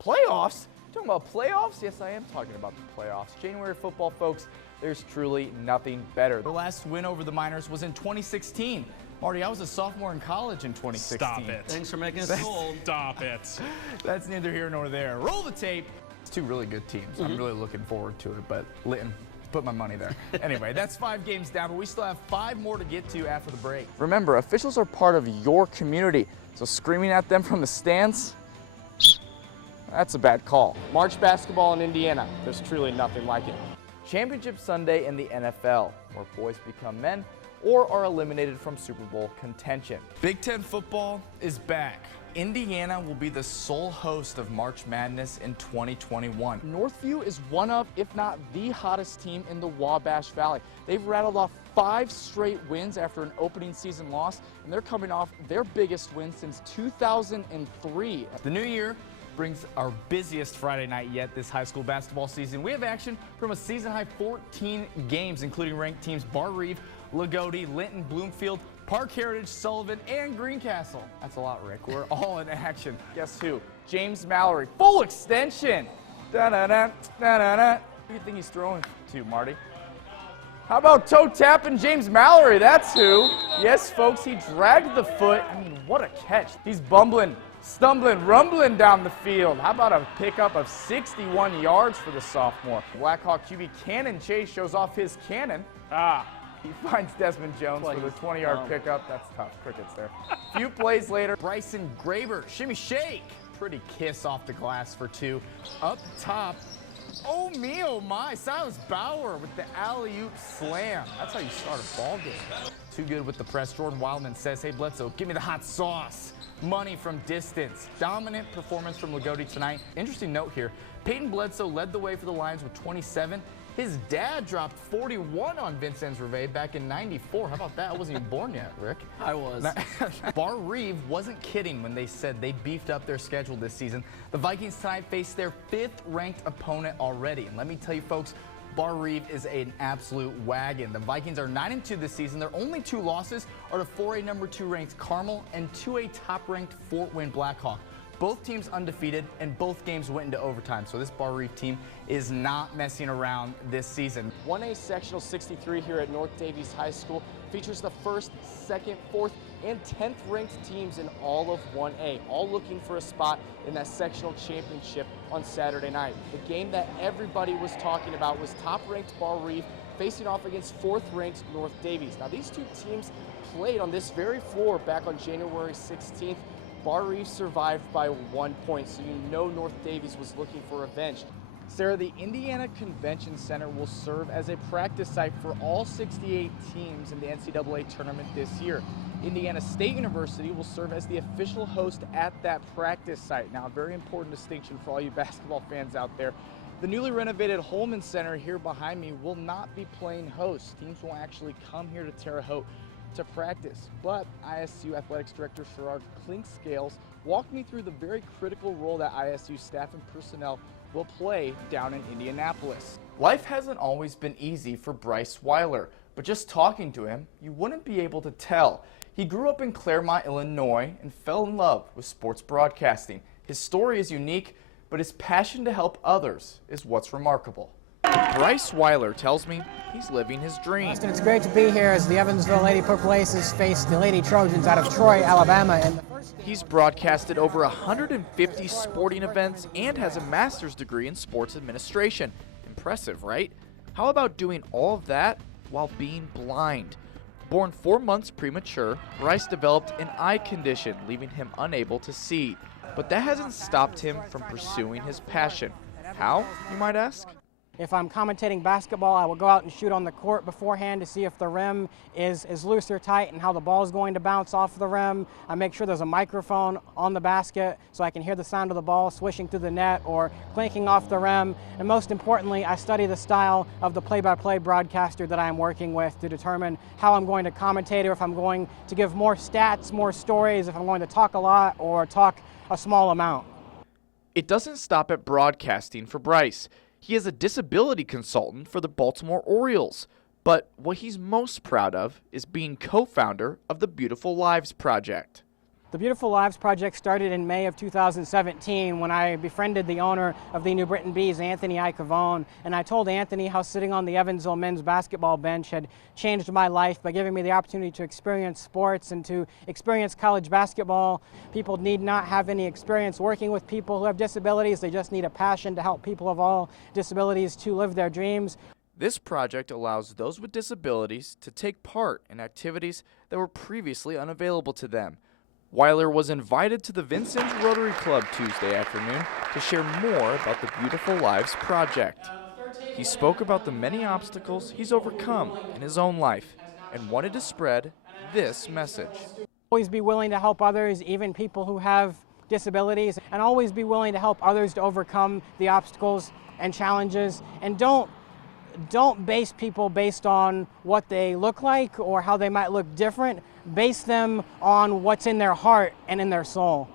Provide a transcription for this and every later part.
Playoffs? You talking about playoffs? Yes, I am talking about the playoffs. January football, folks, there's truly nothing better. The last win over the Miners was in 2016. Marty, I was a sophomore in college in 2016. Stop it. Thanks for making us old. Stop it. That's neither here nor there. Roll the tape. It's two really good teams. I'm really looking forward to it, but Lytton, put my money there. Anyway, that's 5 games down, but we still have 5 more to get to after the break. Remember, officials are part of your community, so screaming at them from the stands, that's a bad call. March basketball in Indiana, there's truly nothing like it. Championship Sunday in the NFL, where boys become men or are eliminated from Super Bowl contention. Big Ten football is back. Indiana will be the sole host of March Madness in 2021. Northview is one of, if not the hottest team in the Wabash Valley. They've rattled off 5 straight wins after an opening season loss, and they're coming off their biggest win since 2003. The new year brings our busiest Friday night yet this high school basketball season. We have action from a season-high 14 games, including ranked teams Bar Reeve, Lagodi, Linton, Bloomfield, Park Heritage, Sullivan, and Greencastle. That's a lot, Rick. We're all in action. Guess who? James Mallory. Full extension. Da-da-da, da-da-da. Who do you think he's throwing to, Marty? How about toe tapping James Mallory? That's who. Yes, folks, he dragged the foot. I mean, what a catch. He's bumbling, stumbling, rumbling down the field. How about a pickup of 61 yards for the sophomore? Blackhawk QB Cannon Chase shows off his cannon. He finds Desmond Jones with a 20-yard pickup. That's tough. Crickets there. A few plays later, Bryson Graber, shimmy shake. Pretty kiss off the glass for 2. Up top, oh me, oh my, Silas Bauer with the alley-oop slam. That's how you start a ball game. Too good with the press. Jordan Wildman says, hey Bledsoe, give me the hot sauce. Money from distance. Dominant performance from Lagodi tonight. Interesting note here, Peyton Bledsoe led the way for the Lions with 27. His dad dropped 41 on Vincennes Reveille back in '94. How about that? I wasn't even born yet, Rick. I was. Bar Reeve wasn't kidding when they said they beefed up their schedule this season. The Vikings tonight face their 5th-ranked opponent already. And let me tell you, folks, Bar Reeve is an absolute wagon. The Vikings are 9-2 this season. Their only 2 losses are to 4A number 2 ranked Carmel and 2A top-ranked Fort Wayne Blackhawk. Both teams undefeated, and both games went into overtime. So this Bar Reeve team is not messing around this season. 1A Sectional 63 here at North Davies High School features the 1st, 2nd, 4th, and 10th ranked teams in all of 1A, all looking for a spot in that sectional championship on Saturday night. The game that everybody was talking about was top-ranked Bar Reeve facing off against 4th-ranked North Davies. Now these 2 teams played on this very floor back on January 16th. Bar Reeve survived by 1 point, so you know North Davies was looking for revenge. Sarah, the Indiana Convention Center will serve as a practice site for all 68 teams in the NCAA tournament this year. Indiana State University will serve as the official host at that practice site. Now, a very important distinction for all you basketball fans out there. The newly renovated Holman Center here behind me will not be playing host. Teams will actually come here to Terre Haute to practice, but ISU Athletics Director Sherrod Clinkscales walked me through the very critical role that ISU staff and personnel will play down in Indianapolis. Life hasn't always been easy for Bryce Weiler, but just talking to him, you wouldn't be able to tell. He grew up in Claremont, Illinois, and fell in love with sports broadcasting. His story is unique, but his passion to help others is what's remarkable. Bryce Weiler tells me he's living his dream. Austin, it's great to be here as the Evansville Lady Purple Aces face the Lady Trojans out of Troy, Alabama. He's broadcasted over 150 sporting events and has a master's degree in sports administration. Impressive, right? How about doing all of that while being blind? Born 4 months premature, Bryce developed an eye condition, leaving him unable to see. But that hasn't stopped him from pursuing his passion. How, you might ask? If I'm commentating basketball, I will go out and shoot on the court beforehand to see if the rim is loose or tight and how the ball is going to bounce off the rim. I make sure there's a microphone on the basket so I can hear the sound of the ball swishing through the net or clinking off the rim. And most importantly, I study the style of the play-by-play broadcaster that I'm working with to determine how I'm going to commentate, or if I'm going to give more stats, more stories, if I'm going to talk a lot or talk a small amount. It doesn't stop at broadcasting for Bryce. He is a disability consultant for the Baltimore Orioles. But what he's most proud of is being co-founder of the Beautiful Lives Project. The Beautiful Lives Project started in May of 2017 when I befriended the owner of the New Britain Bees, Anthony Icavone, and I told Anthony how sitting on the Evansville men's basketball bench had changed my life by giving me the opportunity to experience sports and to experience college basketball. People need not have any experience working with people who have disabilities. They just need a passion to help people of all disabilities to live their dreams. This project allows those with disabilities to take part in activities that were previously unavailable to them. Weiler was invited to the Vincennes Rotary Club Tuesday afternoon to share more about the Beautiful Lives Project. He spoke about the many obstacles he's overcome in his own life and wanted to spread this message. Always be willing to help others, even people who have disabilities, and always be willing to help others to overcome the obstacles and challenges. And don't base people based on what they look like or how they might look different. Base them on what's in their heart and in their soul.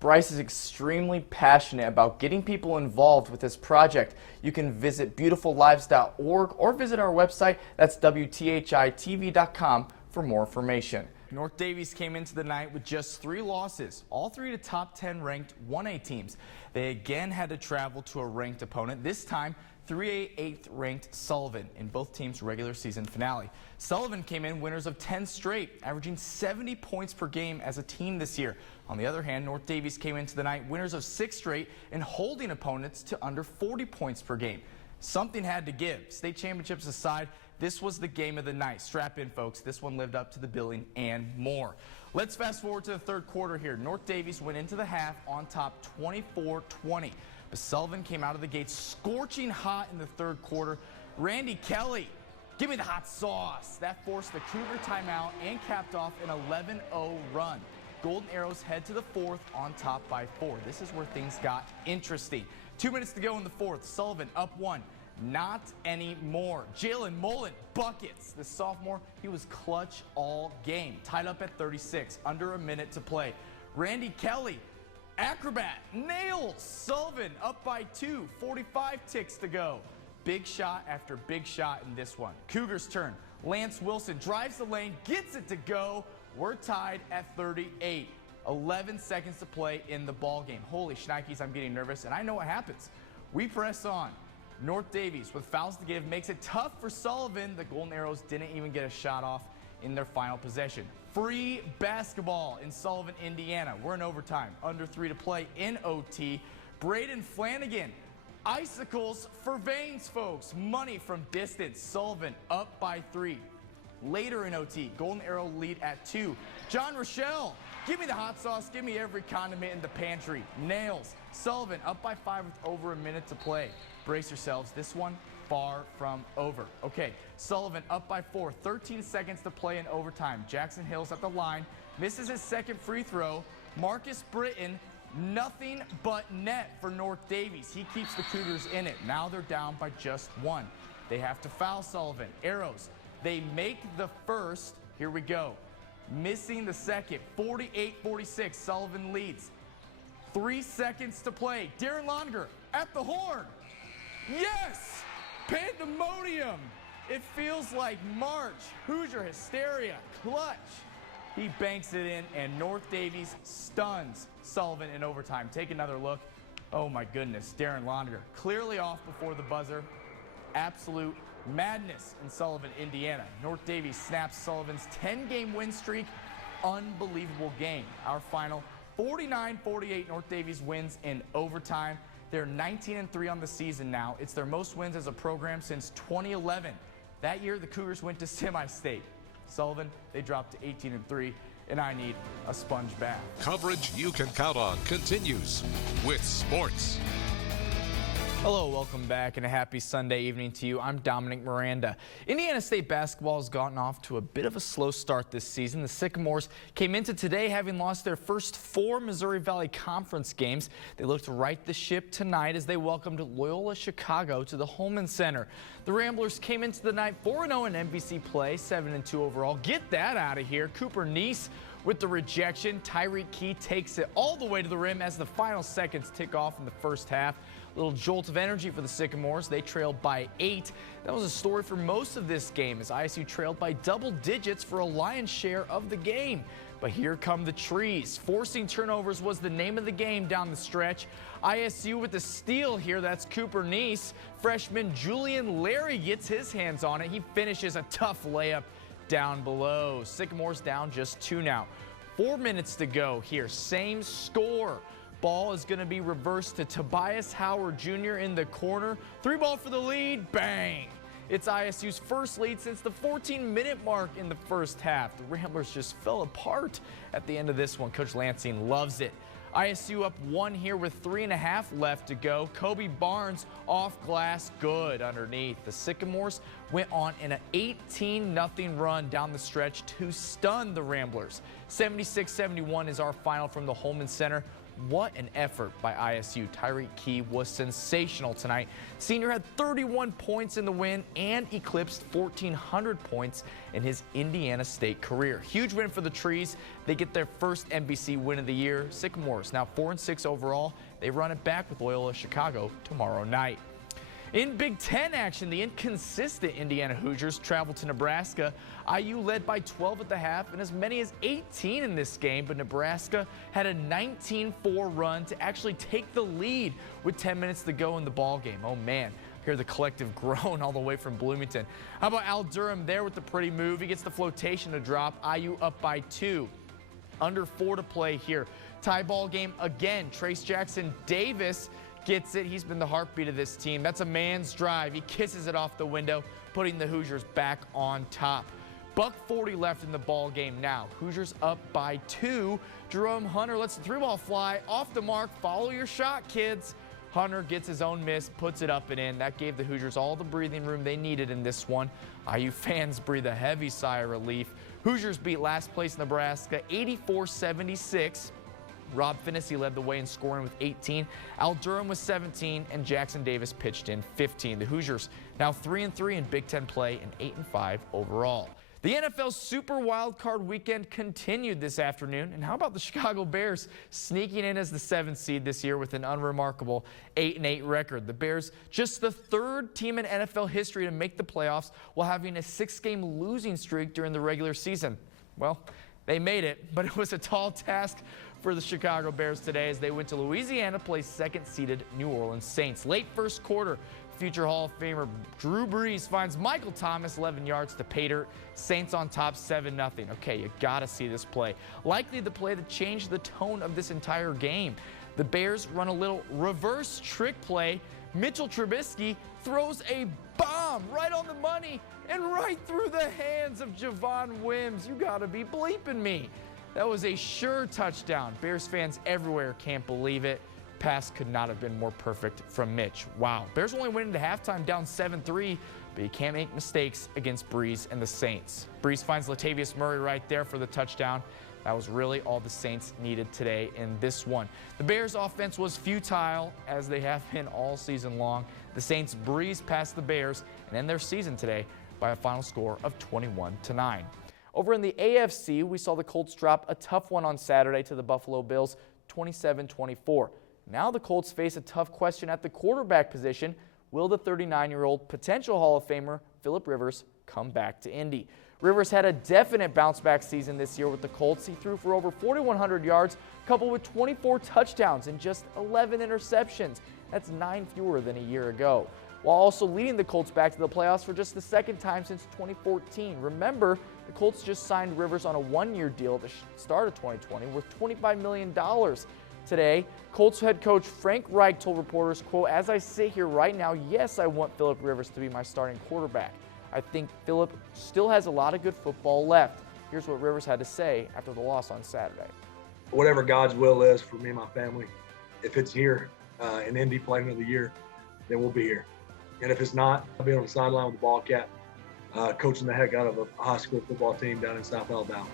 Bryce is extremely passionate about getting people involved with this project. You can visit beautifullives.org or visit our website, that's WTHI-TV.com, for more information. North Davies came into the night with just 3 losses, all 3 to top 10 ranked 1A teams. They again had to travel to a ranked opponent, this time 3A 8th ranked Sullivan in both teams' regular season finale. Sullivan came in winners of 10 straight, averaging 70 points per game as a team this year. On the other hand, North Davies came into the night winners of 6 straight and holding opponents to under 40 points per game. Something had to give. State championships aside, this was the game of the night. Strap in, folks. This one lived up to the billing and more. Let's fast forward to the third quarter here. North Davies went into the half on top 24-20. But Sullivan came out of the gate scorching hot in the third quarter. Randy Kelly, give me the hot sauce. That forced the Cougar timeout and capped off an 11-0 run. Golden Arrows head to the fourth on top by 4. This is where things got interesting. 2 minutes to go in the fourth. Sullivan up 1. Not anymore. Jalen Mullen buckets. The sophomore, he was clutch all game. Tied up at 36. Under a minute to play. Randy Kelly, acrobat, nails Sullivan up by 2, 45 ticks to go. Big shot after big shot in this one. Cougars turn. Lance Wilson drives the lane, gets it to go. We're tied at 38. 11 seconds to play in the ball game. Holy shnikes, I'm getting nervous, and I know what happens. We press on. North Davies, with fouls to give, makes it tough for Sullivan. The Golden Arrows didn't even get a shot off in their final possession. Free basketball in Sullivan, Indiana. We're in overtime. Under 3 to play in OT. Braden Flanagan. Icicles for veins, folks. Money from distance. Sullivan up by 3. Later in OT, Golden Arrow lead at 2. John Rochelle, give me the hot sauce. Give me every condiment in the pantry. Nails. Sullivan up by 5 with over a minute to play. Brace yourselves. This one far from over. Okay, Sullivan up by 4, 13 seconds to play in overtime. Jackson Hill's at the line, misses his second free throw. Marcus Britton, nothing but net for North Davies. He keeps the Cougars in it. Now they're down by just 1. They have to foul Sullivan. Arrows, they make the first. Here we go. Missing the second. 48-46, Sullivan leads. 3 seconds to play. Darren Longer at the horn. Yes! Pandemonium! It feels like March. Hoosier hysteria. Clutch. He banks it in, and North Davies stuns Sullivan in overtime. Take another look. Oh my goodness. Darren Longer clearly off before the buzzer. Absolute madness in Sullivan, Indiana. North Davies snaps Sullivan's 10-game win streak. Unbelievable game. Our final 49-48. North Davies wins in overtime. They're 19-3 on the season now. It's their most wins as a program since 2011. That year, the Cougars went to semi-state. Sullivan, they dropped to 18-3, and I need a sponge bath. Coverage you can count on continues with sports. Hello, welcome back, and a happy Sunday evening to you. I'm Dominic Miranda. Indiana State basketball has gotten off to a bit of a slow start this season. The Sycamores came into today having lost their first 4 Missouri Valley Conference games. They look to right the ship tonight as they welcomed Loyola Chicago to the Holman Center. The Ramblers came into the night 4-0 in MVC play, 7-2 overall. Get that out of here. Cooper Neese with the rejection. Tyreek Key takes it all the way to the rim as the final seconds tick off in the first half. Little jolt of energy for the Sycamores. They trailed by 8. That was a story for most of this game as ISU trailed by double digits for a lion's share of the game. but here come the trees. Forcing turnovers was the name of the game down the stretch. ISU with the steal here, that's Cooper Neese. Freshman Julian Larry gets his hands on it. He finishes a tough layup down below. Sycamore's down just 2 now. 4 minutes to go here, same score. Ball is going to be reversed to Tobias Howard Jr. in the corner. 3 ball for the lead, bang! It's ISU's first lead since the 14-minute mark in the first half. The Ramblers just fell apart at the end of this one. Coach Lansing loves it. ISU up 1 here with 3.5 left to go. Kobe Barnes off glass, good underneath. The Sycamores went on an 18-0 run down the stretch to stun the Ramblers. 76-71 is our final from the Holman Center. What an effort by ISU. Tyreek Key was sensational tonight. Senior had 31 points in the win and eclipsed 1,400 points in his Indiana State career. Huge win for the Trees. They get their first NBC win of the year. Sycamores now 4-6 overall. They run it back with Loyola Chicago tomorrow night. In Big Ten action, the inconsistent Indiana Hoosiers travel to Nebraska. IU led by 12 at the half and as many as 18 in this game, but Nebraska had a 19-4 run to actually take the lead with 10 minutes to go in the ball game. Oh man, hear the collective groan all the way from Bloomington. How about Al Durham there with the pretty move? He gets the flotation to drop. IU up by 2. Under 4 to play here. Tie ball game again. Trace Jackson Davis gets it. He's been the heartbeat of this team. That's a man's drive. He kisses it off the window, putting the Hoosiers back on top. $1:40 left in the ball game now. Hoosiers up by 2. Jerome Hunter lets the 3-ball fly off the mark. Follow your shot, kids. Hunter gets his own miss, puts it up and in. That gave the Hoosiers all the breathing room they needed in this one. IU fans breathe a heavy sigh of relief. Hoosiers beat last place Nebraska 84-76. Rob Finnessy led the way in scoring with 18. Al Durham was 17, and Jackson Davis pitched in 15. The Hoosiers now 3-3 in Big Ten play and 8-5 overall. The NFL Super Wild Card Weekend continued this afternoon, and how about the Chicago Bears sneaking in as the 7th seed this year with an unremarkable 8-8 record. The Bears, just the 3rd team in NFL history to make the playoffs while having a 6-game losing streak during the regular season. Well, they made it, but it was a tall task for the Chicago Bears today as they went to Louisiana to play 2nd-seeded New Orleans Saints. Late first quarter, future Hall of Famer Drew Brees finds Michael Thomas 11 yards to pay dirt. Saints on top 7-0. Okay, you gotta see this play. Likely the play that changed the tone of this entire game. The Bears run a little reverse trick play. Mitchell Trubisky throws a bomb right on the money and right through the hands of Javon Wims. You gotta be bleeping me. That was a sure touchdown. Bears fans everywhere can't believe it. Pass could not have been more perfect from Mitch. Wow. Bears only went into halftime down 7-3, but you can't make mistakes against Brees and the Saints. Brees finds Latavius Murray right there for the touchdown. That was really all the Saints needed today in this one. The Bears offense was futile, as they have been all season long. The Saints breezed past the Bears and end their season today by a final score of 21-9. Over in the AFC, we saw the Colts drop a tough one on Saturday to the Buffalo Bills, 27-24. Now the Colts face a tough question at the quarterback position. Will the 39-year-old potential Hall of Famer Philip Rivers come back to Indy? Rivers had a definite bounce-back season this year with the Colts. He threw for over 4,100 yards, coupled with 24 touchdowns and just 11 interceptions. That's 9 fewer than a year ago, while also leading the Colts back to the playoffs for just the 2nd time since 2014. Remember, the Colts just signed Rivers on a 1-year deal at the start of 2020 worth $25 million. Today, Colts head coach Frank Reich told reporters, quote, "As I sit here right now, yes, I want Philip Rivers to be my starting quarterback. I think Philip still has a lot of good football left." Here's what Rivers had to say after the loss on Saturday. Whatever God's will is for me and my family, if it's here in Indy playing another year, then we'll be here. And if it's not, I'll be on the sideline with the ball cap, coaching the heck out of a high school football team down in South Alabama.